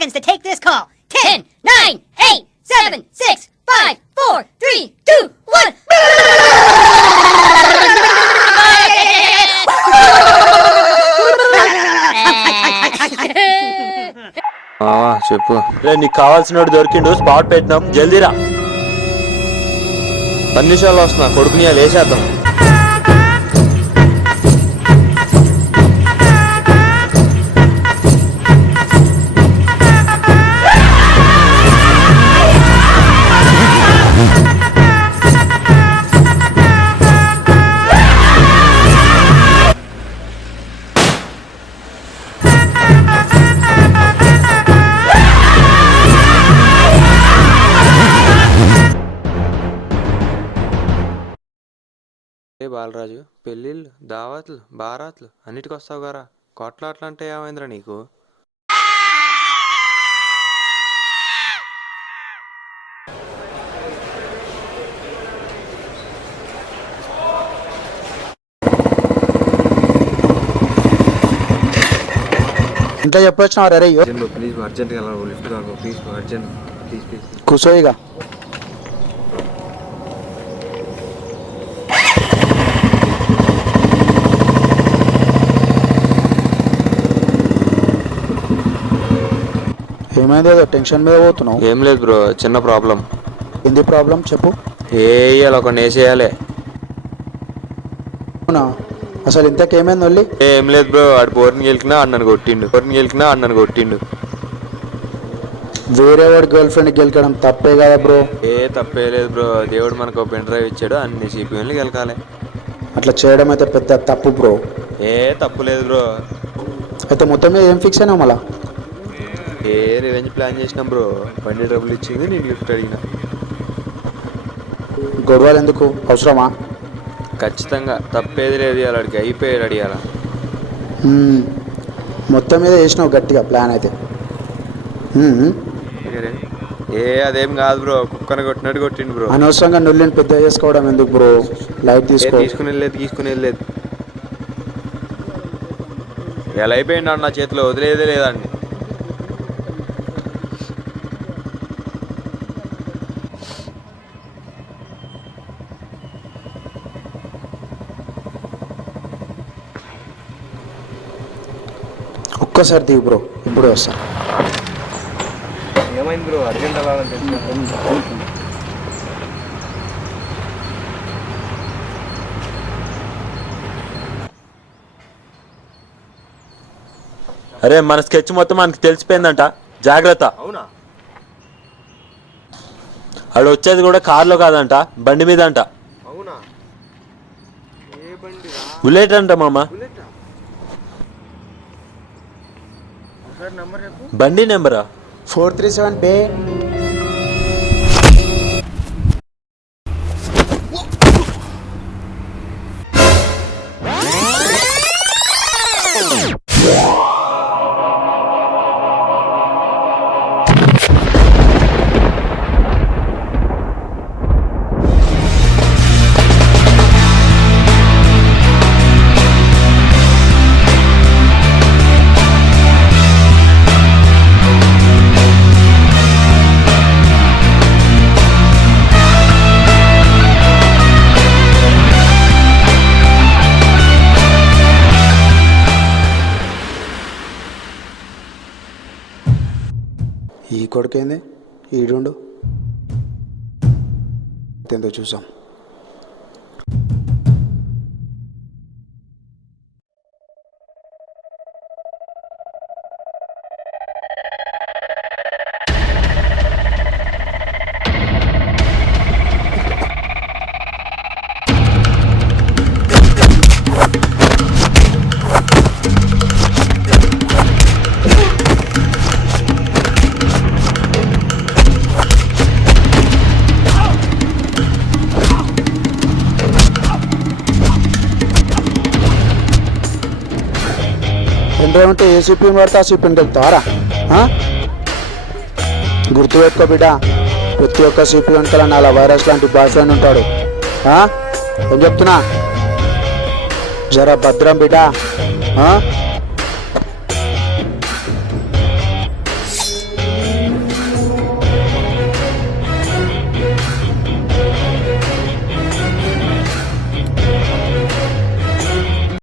seconds to take this call. 10, 9, 8, 7, 6, 5, 4, 3, 2, 1. చెప్పు రే, నీకు కావాల్సినోడు దొరికిండు, spot పెట్టినాం, జల్దీరా. 10 నిమిషాల్లో వస్తున్నా, కొడుకుని లేచేద్దాం. బాలరాజు, పెళ్ళిళ్ళు, దావత్లు, బారాత్లు అన్నిటికి వస్తావు గారా, కొట్లాట్లు అంటే ఏమైందిరా నీకు? ఇంత చెప్పొచ్చినావు రే. ప్లీజ్ అర్జెంట్ లిఫ్ట్ కావాలి ప్లీజ్, అర్జెంట్ ప్లీజ్ ప్లీజ్. కూర్చోయిగా. ఏమైంది, టెన్షన్ మీద పోతున్నావు? ఏం లేదు బ్రో, చిన్న ప్రాబ్లం. ఏంది ప్రాబ్లం చెప్పు. వేయాలి, ఒక నేసేయాలి. అవునా, అసలు ఇంతకేమైంది వల్లి? ఏం లేదు బ్రో, ఆడు బోర్ని గెలికినా అన్నను కొట్టిండు. వేరే వాడి గర్ల్ ఫ్రెండ్ గెలకడం తప్పే కదా బ్రో? తప్పే లేదు బ్రో, దేవుడు మనకు పెన్ డ్రైవ్ ఇచ్చాడు, అన్ని సిపిఎన్లు గెలకాలి. అట్లా చేయడం అయితే పెద్ద తప్పు బ్రో. తప్పు లేదు బ్రో. అయితే మొత్తం మీద ఏం ఫిక్స్ అయినావు మళ్ళా? రివెంజ్ ప్లాన్ చేసినాం బ్రో, బండి డబ్బులు ఇచ్చింది, నేను లిఫ్ట్ అడిగిన. గొడవలు ఎందుకు, అవసరమా? ఖచ్చితంగా తప్పేది లేదు, అడిగి అయిపోయాడు అడిగాల. మొత్తం మీద వేసినావు గట్టిగా ప్లాన్ అయితే. అదేం కాదు బ్రో, కుక్కను కొట్టినట్టు కొట్టిండు బ్రో. అనవసరంగా నుల్లిని పెద్ద చేసుకోవడం ఎందుకు బ్రో, లైట్ తీసుకుని వెళ్ళలేదు. ఎలా అయిపోయిండు నా చేతిలో, వదిలేదే లేదండి. ఒక్కసారి దిగు బ్రో, ఇప్పుడే వస్తా. ఏమైంది బ్రో, అర్జెంట్ అలా అరే, మన స్కెచ్ మొత్తం మనకి తెలిసిపోయిందంట, జాగ్రత్త. అవునా? ఆడు వచ్చేది కూడా కార్లో కాదంట, బండి మీద అంట. అవునా? బుల్లెట్ అంట మామ. బండి నెంబరా? 437 బే. ఈ కొడుకేంది ఈడుండు, ఎంతో చూసాం. పెండ్రైవ్ ఏ సిపిఎం పడితే ఆ సిపిఎం వెళ్తారా? గుర్తుపెట్టుకో బిడ్డ, ప్రతి ఒక్క సిపి వెనకాల నాలా వైరస్ లాంటి బాయ్ ఫ్రెండ్ ఉంటాడు. ఏం చెప్తున్నా, జర భద్రం బిడ్డ.